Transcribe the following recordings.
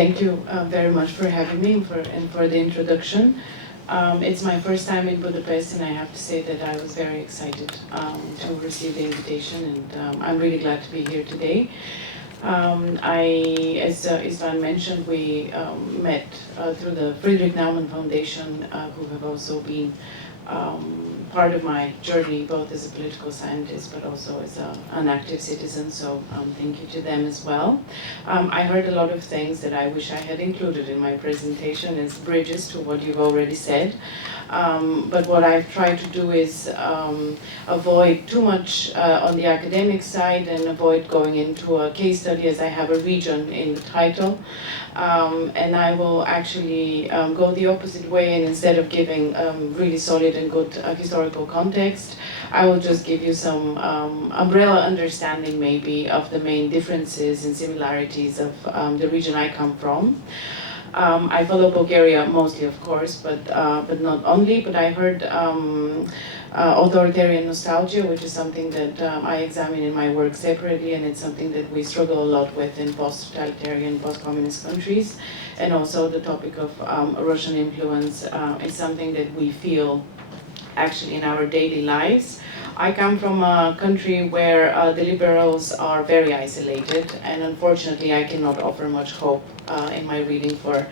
thank you very much for having me and for the introduction. It's my first time in Budapest, and I have to say that I was very excited to receive the invitation, and I'm really glad to be here today. As István mentioned, we met through the Friedrich Naumann Foundation, who have also been part of my journey, both as a political scientist but also as an active citizen, so thank you to them as well. I heard a lot of things that I wish I had included in my presentation as bridges to what you've already said. But what I've tried to do is avoid too much on the academic side and avoid going into a case study, as I have a region in the title. And I will actually go the opposite way, and instead of giving really solid and good historical context, I will just give you some umbrella understanding maybe of the main differences and similarities of the region I come from. I follow Bulgaria mostly, of course, but not only. But I heard authoritarian nostalgia, which is something that I examine in my work separately, and it's something that we struggle a lot with in post-totalitarian, post-communist countries. And also the topic of Russian influence is something that we feel actually in our daily lives. I come from a country where the liberals are very isolated, and unfortunately I cannot offer much hope in my reading for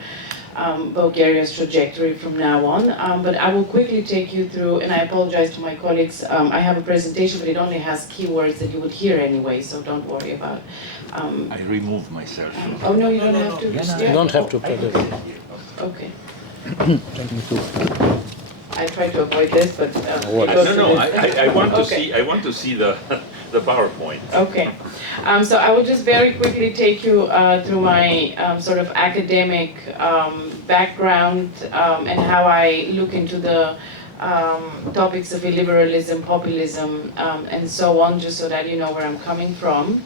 Bulgaria's trajectory from now on. But I will quickly take you through, and I apologize to my colleagues, I have a presentation, but it only has keywords that you would hear anyway, so don't worry about. I remove myself. Oh no, you don't have to. You don't have to. Okay. Thank you too. I try to avoid this, but I want to see. I want to see the the PowerPoint. Okay, so I will just very quickly take you through my sort of academic background and how I look into the topics of illiberalism, populism, and so on, just so that you know where I'm coming from.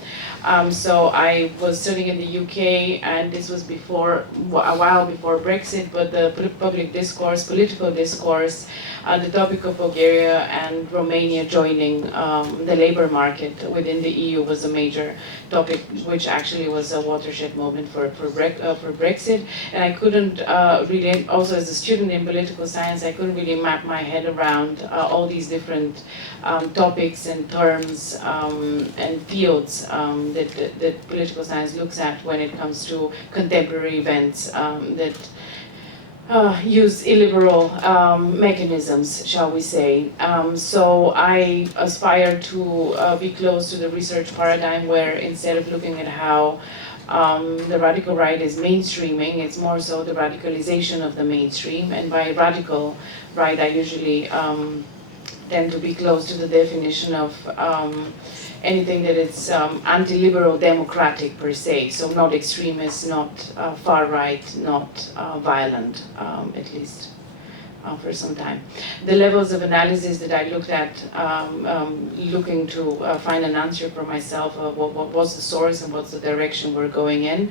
So I was studying in the UK, and this was before, a while before Brexit, but the public discourse, political discourse, the topic of Bulgaria and Romania joining the labor market within the EU was a major topic, which actually was a watershed moment for Brexit. And I couldn't really, also as a student in political science, I couldn't really map my head around all these different topics and terms and fields that political science looks at when it comes to contemporary events that use illiberal mechanisms, shall we say. So I aspire to be close to the research paradigm where instead of looking at how the radical right is mainstreaming, it's more so the radicalization of the mainstream. And by radical right, I usually tend to be close to the definition of anything that is anti-liberal democratic per se, so not extremist, not far right, not violent, at least for some time. The levels of analysis that I looked at, looking to find an answer for myself, what was the source and what's the direction we're going in.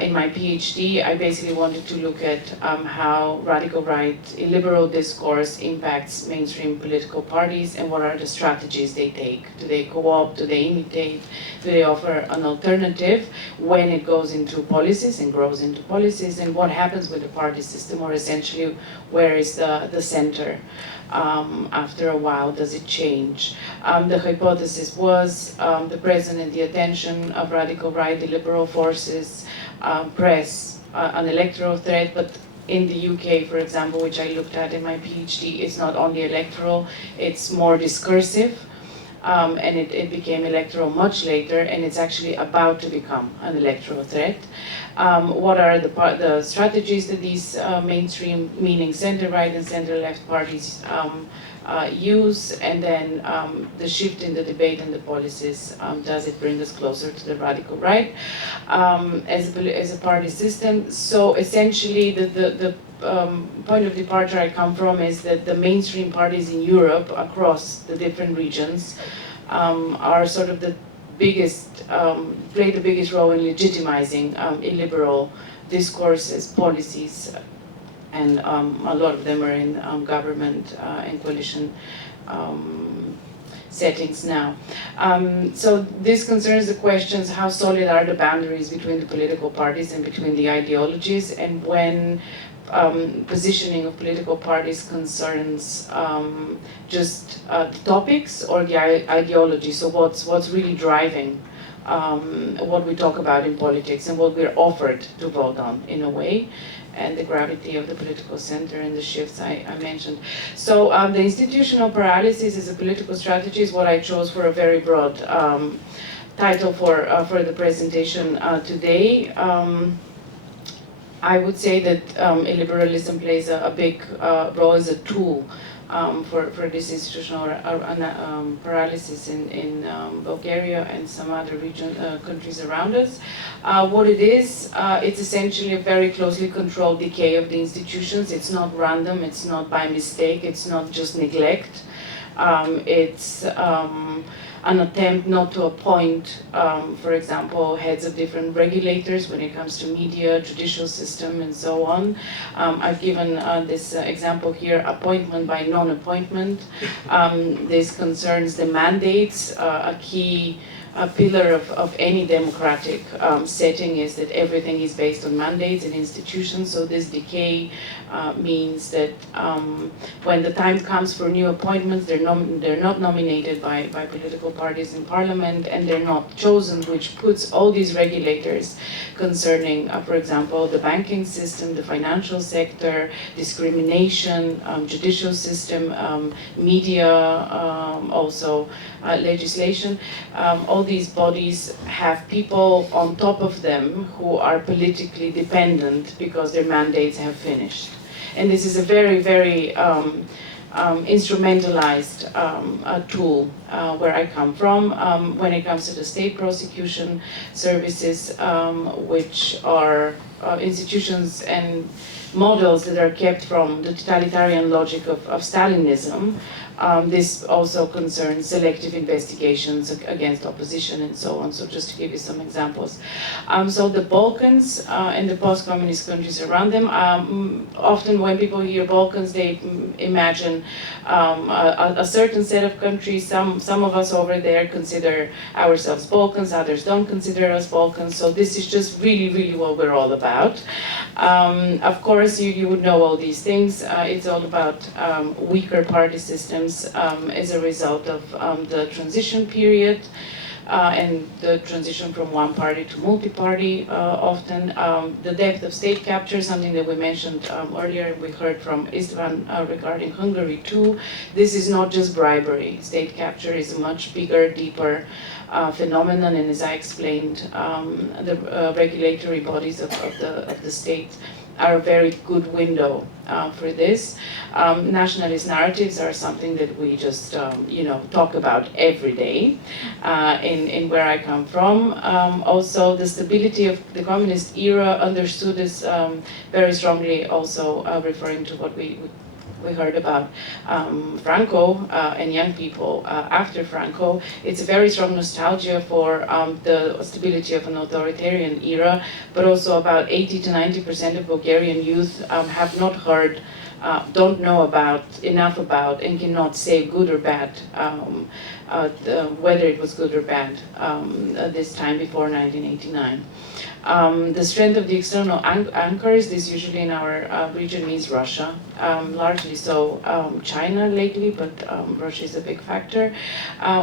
In my PhD, I basically wanted to look at how radical right, illiberal discourse impacts mainstream political parties and what are the strategies they take. Do they co-opt, do they imitate, do they offer an alternative when it goes into policies and grows into policies, and what happens with the party system, or essentially where is the center after a while? Does it change? The hypothesis was the presence and the attention of radical right, the liberal forces, press, an electoral threat, but in the UK, for example, which I looked at in my PhD, it's not only electoral, it's more discursive. And it became electoral much later, and it's actually about to become an electoral threat. What are the strategies that these mainstream, meaning center-right and center-left parties use, and then the shift in the debate and the policies, does it bring us closer to the radical right as a party system? So essentially the point of departure I come from is that the mainstream parties in Europe across the different regions are sort of the biggest, play the biggest role in legitimizing illiberal discourses, policies, and a lot of them are in government and coalition settings now. So this concerns the questions: how solid are the boundaries between the political parties and between the ideologies, and when positioning of political parties concerns just the topics or the ideology. So what's really driving what we talk about in politics and what we're offered to vote on, in a way, and the gravity of the political center and the shifts I mentioned. So the institutional paralysis as a political strategy is what I chose for a very broad title for the presentation today. I would say that illiberalism plays a big role as a tool for this institutional paralysis in Bulgaria and some other countries around us. What it is, it's essentially a very closely controlled decay of the institutions. It's not random, it's not by mistake, it's not just neglect. It's an attempt not to appoint, for example, heads of different regulators when it comes to media, judicial system, and so on. I've given this example here: appointment by non-appointment. This concerns the mandates. A key pillar of any democratic setting is that everything is based on mandates and institutions. So this decay means that when the time comes for new appointments, they're not nominated by political parties in parliament, and they're not chosen, which puts all these regulators concerning, for example, the banking system, the financial sector, discrimination, judicial system, media, also legislation. All these bodies have people on top of them who are politically dependent because their mandates have finished. And this is a very, very instrumentalized tool where I come from when it comes to the state prosecution services, which are institutions and models that are kept from the totalitarian logic of Stalinism. This also concerns selective investigations against opposition and so on, so just to give you some examples. So the Balkans and the post-communist countries around them, often when people hear Balkans, they imagine a certain set of countries. Some of us over there consider ourselves Balkans, others don't consider us Balkans, so this is just really, really what we're all about. Of course, you would know all these things. It's all about weaker party systems as a result of the transition period and the transition from one party to multi-party often. The depth of state capture, something that we mentioned earlier, we heard from Istvan regarding Hungary too. This is not just bribery. State capture is a much bigger, deeper phenomenon, and as I explained, the regulatory bodies of the state are a very good window for this. Nationalist narratives are something that we just talk about every day in where I come from. Also, the stability of the communist era understood as very strongly also referring to what we heard about Franco and young people after Franco. It's a very strong nostalgia for the stability of an authoritarian era, but also about 80 to 90% of Bulgarian youth have not heard, don't know enough about, and cannot say good or bad, whether it was good or bad this time before 1989. The strength of the external anchors, this usually in our region means Russia, largely so China lately, but Russia is a big factor.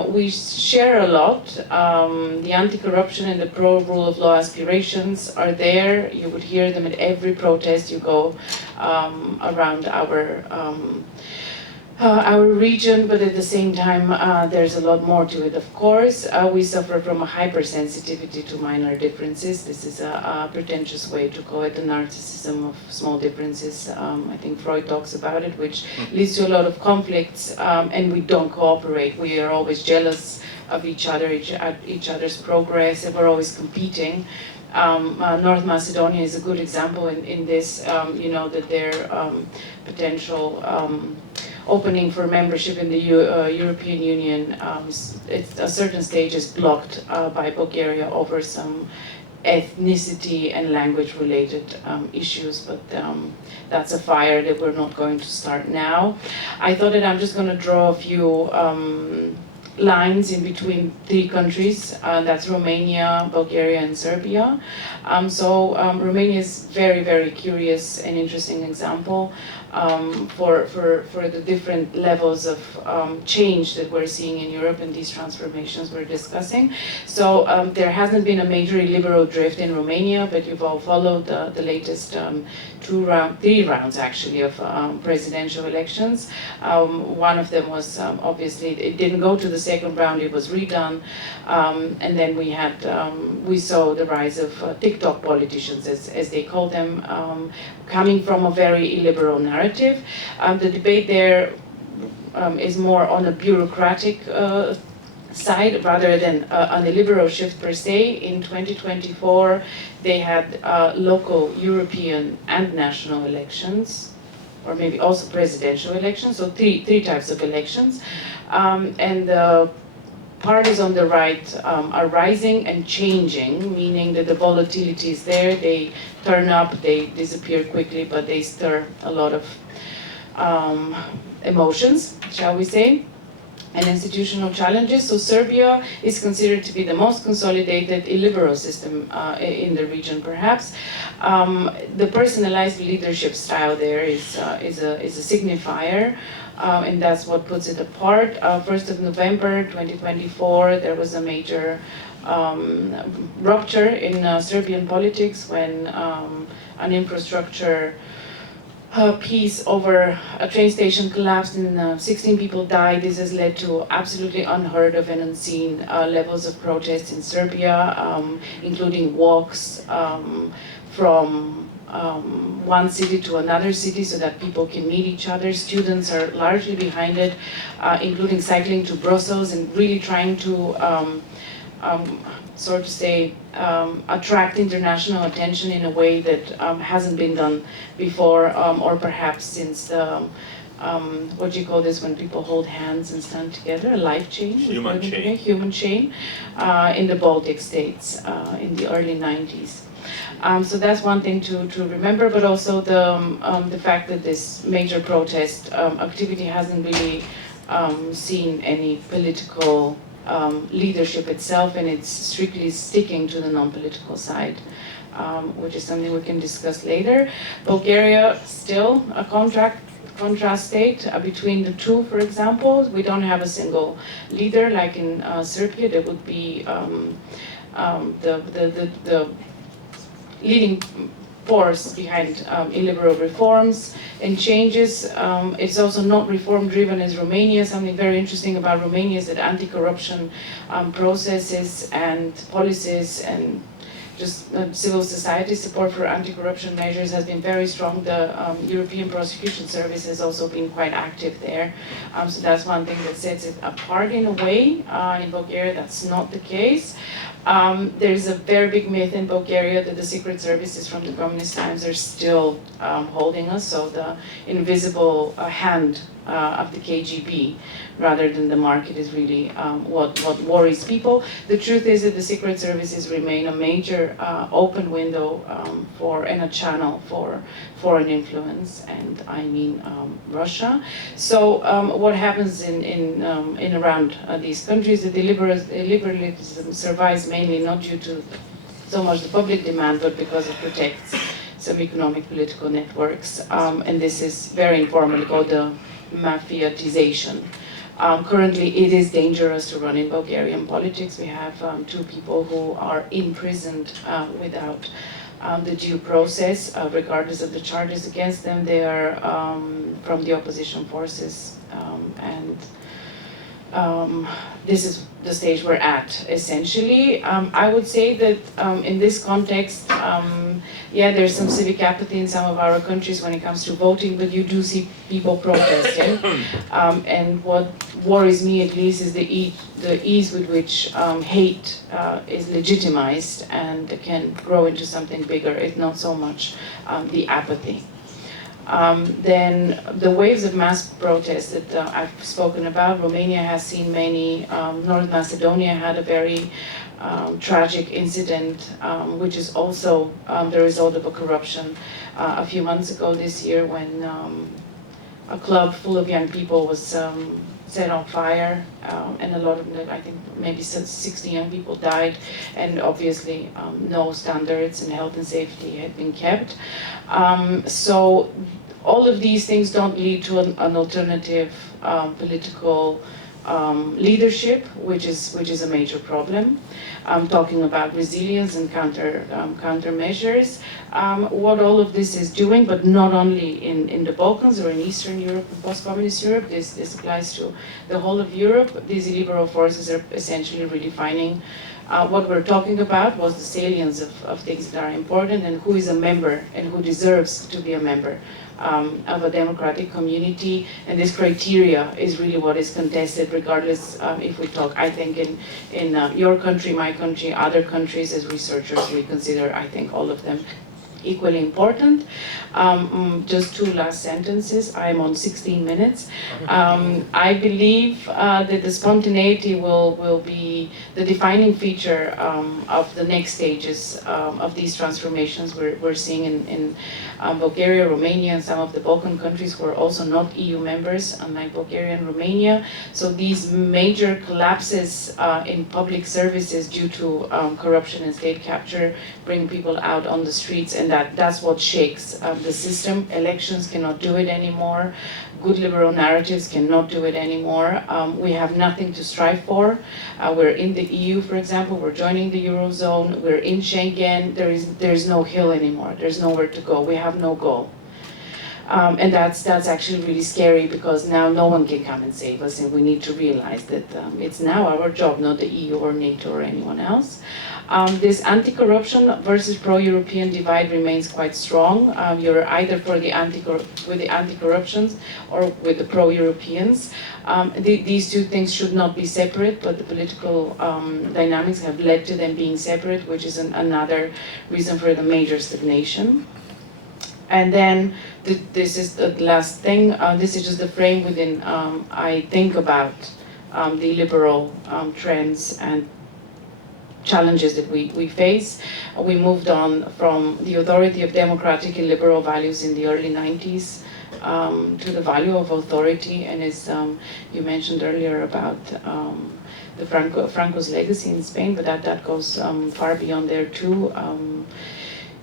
We share a lot. The anti-corruption and the pro-rule of law aspirations are there. You would hear them at every protest you go around our region, but at the same time, there's a lot more to it, of course. We suffer from a hypersensitivity to minor differences. This is a pretentious way to call it, the narcissism of small differences. I think Freud talks about it, which leads to a lot of conflicts, and we don't cooperate. We are always jealous of each other's progress, and we're always competing. North Macedonia is a good example in this, that their potential opening for membership in the European Union, a certain stage is blocked by Bulgaria over some ethnicity and language related issues, but that's a fire that we're not going to start now. I thought that I'm just going to draw a few lines in between three countries, that's Romania, Bulgaria, and Serbia. Romania is very, very curious and interesting example for the different levels of change that we're seeing in Europe and these transformations we're discussing. So there hasn't been a major illiberal drift in Romania, but you've all followed the latest three rounds actually of presidential elections. One of them was obviously, it didn't go to the second round, it was redone. And then we saw the rise of TikTok politicians, as they call them, coming from a very illiberal narrative. The debate there is more on a bureaucratic side rather than an illiberal shift per se. In 2024, they had local, European, and national elections, or maybe also presidential elections, so three types of elections. And the parties on the right are rising and changing, meaning that the volatility is there, they turn up, they disappear quickly, but they stir a lot of emotions, shall we say, and institutional challenges. So Serbia is considered to be the most consolidated illiberal system in the region, perhaps. The personalized leadership style there is a signifier, and that's what puts it apart. 1st of November 2024, there was a major rupture in Serbian politics when an infrastructure piece over a train station collapsed and 16 people died. This has led to absolutely unheard of and unseen levels of protest in Serbia, including walks from one city to another city so that people can meet each other. Students are largely behind it, including cycling to Brussels and really trying to sort of say, attract international attention in a way that hasn't been done before, or perhaps since the, what do you call this when people hold hands and stand together, a life chain? Human chain. Human chain, in the Baltic states in the early 90s. So that's one thing to remember, but also the fact that this major protest activity hasn't really seen any political leadership itself, and it's strictly sticking to the non-political side, which is something we can discuss later. Bulgaria, still a contrast state between the two, for example. We don't have a single leader like in Serbia. There would be the leading force behind illiberal reforms and changes. It's also not reform-driven as Romania. Something very interesting about Romania is that anti-corruption processes and policies and just civil society support for anti-corruption measures has been very strong. The European Prosecution Service has also been quite active there. So that's one thing that sets it apart in a way. In Bulgaria, that's not the case. There's a very big myth in Bulgaria that the secret services from the communist times are still holding us, so the invisible hand of the KGB rather than the market is really what worries people. The truth is that the secret services remain a major open window and a channel for foreign influence, and I mean Russia. So what happens in around these countries, that the liberalism survives mainly not due to so much the public demand, but because it protects some economic political networks, and this is very informally called the mafiatization. Currently, it is dangerous to run in Bulgarian politics. We have 2 people who are imprisoned without the due process, regardless of the charges against them. They are from the opposition forces, and this is the stage we're at, essentially. I would say that in this context, yeah, there's some civic apathy in some of our countries when it comes to voting, but you do see people protesting. And what worries me, at least, is the ease with which hate is legitimized and can grow into something bigger, if not so much the apathy. Then the waves of mass protests that I've spoken about, Romania has seen many. North Macedonia had a very tragic incident, which is also the result of a corruption a few months ago this year when a club full of young people was set on fire, and a lot of them, I think maybe 60 young people died, and obviously no standards in health and safety had been kept. So all of these things don't lead to an alternative political leadership, which is a major problem. Talking about resilience and countermeasures. What all of this is doing, but not only in the Balkans or in Eastern Europe and post-communist Europe, this applies to the whole of Europe. These illiberal forces are essentially redefining what we're talking about, was the salience of things that are important, and who is a member and who deserves to be a member of a democratic community. And this criteria is really what is contested, regardless if we talk, I think, in your country, my country, other countries. As researchers, we consider, I think, all of them equally important. Just two last sentences. I'm on 16 minutes. I believe that the spontaneity will be the defining feature of the next stages of these transformations we're seeing in Bulgaria, Romania, and some of the Balkan countries who are also not EU members, unlike Bulgaria and Romania. So these major collapses in public services due to corruption and state capture bring people out on the streets, and that's what shakes the system. Elections cannot do it anymore. Good liberal narratives cannot do it anymore. We have nothing to strive for. We're in the EU, for example. We're joining the Eurozone. We're in Schengen. There is no hill anymore. There's nowhere to go. We have no goal. And that's actually really scary, because now no one can come and save us, and we need to realize that it's now our job, not the EU or NATO or anyone else. This anti-corruption versus pro-European divide remains quite strong. You're either for the anti-corruptions or with the pro-Europeans. These two things should not be separate, but the political dynamics have led to them being separate, which is another reason for the major stagnation. And then this is the last thing. This is just the frame within I think about the liberal trends and challenges that we face. We moved on from the authority of democratic and liberal values in the early 90s to the value of authority, and as you mentioned earlier about the Franco's legacy in Spain, but that goes far beyond there too.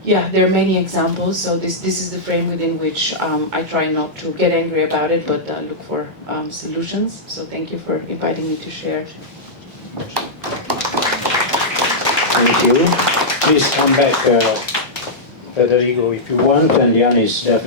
Yeah, there are many examples, so this is the frame within which I try not to get angry about it, but look for solutions. So thank you for inviting me to share. Thank you. Please come back, Federico, if you want, and Jan is definitely